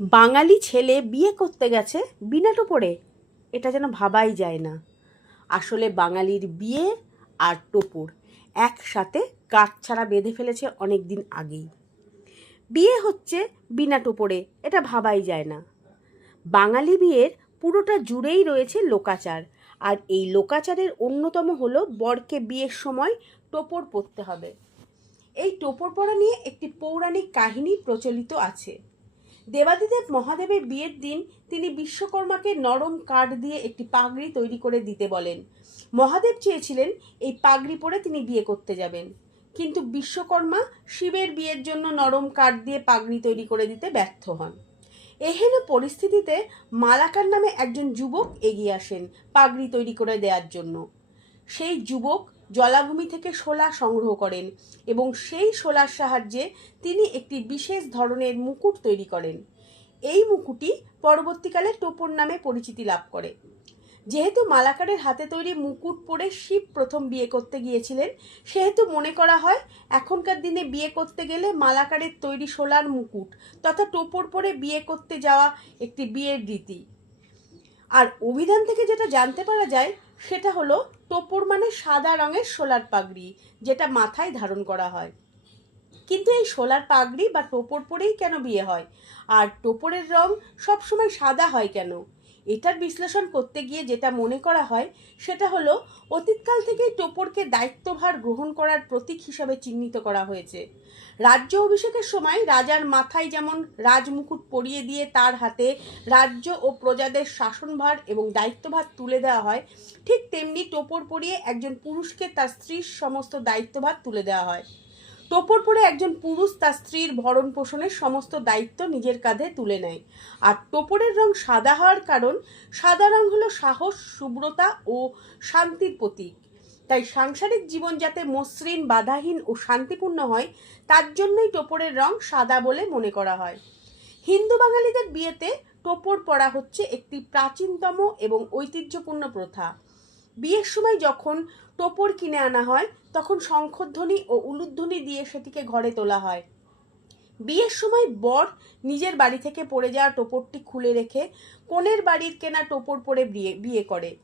বাঙালি ছেলে বিয়ে করতে গেছে বিনা টোপরে। এটা যেন ভাবাই যায় না। আসলে বাঙালির বিয়ে আর টোপর একসাথে কাঠ ছাড়া বেঁধে ফেলেছে অনেক দিন আগেই। বিয়ে হচ্ছে বিনা টোপরে, এটা ভাবাই যায় না। বাঙালি বিয়ের পুরোটা জুড়েই রয়েছে লোকাচার, আর এই লোকাচারের অন্যতম হলো বরকে বিয়ের সময় টোপর পরতে হবে। এই টোপর পরা নিয়ে একটি পৌরাণিক কাহিনী প্রচলিত আছে। দেবাদিদেব মহাদেবের বিয়ের দিন তিনি বিশ্বকর্মাকে নরম কাঠ দিয়ে একটি পাগড়ি তৈরি করে দিতে বলেন। মহাদেব চেয়েছিলেন এই পাগড়ি পরে তিনি বিয়ে করতে যাবেন। কিন্তু বিশ্বকর্মা শিবের বিয়ের জন্য নরম কাঠ দিয়ে পাগড়ি তৈরি করে দিতে ব্যর্থ হন। এহেন পরিস্থিতিতে মালাকার নামে একজন যুবক এগিয়ে আসেন পাগড়ি তৈরি করে দেওয়ার জন্য। সেই যুবক জলাভূমি থেকে শোলা সংগ্রহ করেন এবং সেই শোলার সাহায্যে তিনি একটি বিশেষ ধরনের মুকুট তৈরি করেন। এই মুকুটই পরবর্তীকালে টোপর নামে পরিচিতি লাভ করে। যেহেতু মালাকারের হাতে তৈরি মুকুট পরে শিব প্রথম বিয়ে করতে গিয়েছিলেন, সেহেতু মনে করা হয় এখনকার দিনে বিয়ে করতে গেলে মালাকারের তৈরি শোলার মুকুট তথা টোপর পরে বিয়ে করতে যাওয়া একটি বিয়ের রীতি। আর অভিধান থেকে যেটা জানতে পারা যায় সেটা হলো টোপর মানে সাদা রঙের সোলার পাগড়ি, যেটা মাথায় ধারণ করা হয়। কিন্তু এই সোলার পাগড়ি বা টোপর পরেই কেন বিয়ে হয়? আর টোপরের রং সবসময় সাদা হয় কেন? এটার বিশ্লেষণ করতে গিয়ে যেটা মনে করা হয়, সেটা হলো অতীতকাল থেকেই টোপরকে দায়িত্বভার গ্রহণ করার প্রতীক হিসাবে চিহ্নিত করা হয়েছে। রাজ্য অভিষেকের সময় রাজার মাথায় যেমন রাজমুকুট পরিয়ে দিয়ে তার হাতে রাজ্য ও প্রজাদের শাসনভার এবং দায়িত্বভার তুলে দেওয়া হয়, ঠিক তেমনি টোপর পরিয়ে একজন পুরুষকে তার স্ত্রীর সমস্ত দায়িত্বভার তুলে দেওয়া হয়। টোপর পরে একজন পুরুষ তার স্ত্রীর ভরণ পোষণের সমস্ত দায়িত্ব নিজের কাঁধে তুলে নেয়। আর টোপরের রং সাদা হওয়ার কারণ, সাদা রং হলো সাহস শুভ্রতা ও শান্তির প্রতীক। তাই সাংসারিক জীবন যাতে মসৃণ, বাধাহীন ও শান্তিপূর্ণ হয়, তার জন্যই টোপরের রং সাদা বলে মনে করা হয়। হিন্দু বাঙালিদের বিয়েতে টোপর পরা হচ্ছে একটি প্রাচীনতম এবং ঐতিহ্যপূর্ণ প্রথা। বিয়ের সময় যখন টোপর কিনে আনা হয়, তখন শঙ্খধ্বনি ও উলুধ্বনি দিয়ে সেটিকে ঘরে তোলা হয়। বিয়ের সময় বর নিজের বাড়ি থেকে পড়ে যাওয়া টোপরটি খুলে রেখে কনের বাড়ির কেনা টোপর পরে বিয়ে বিয়ে করে।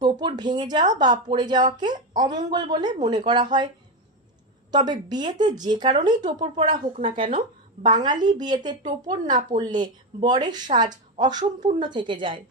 টোপর ভেঙে যাওয়া বা পড়ে যাওয়াকে অমঙ্গল বলে মনে করা হয়। তবে বিয়েতে যে কারণেই টোপর পরা হোক না কেন, বাঙালি বিয়েতে টোপর না পড়লে বরের সাজ অসম্পূর্ণ থেকে যায়।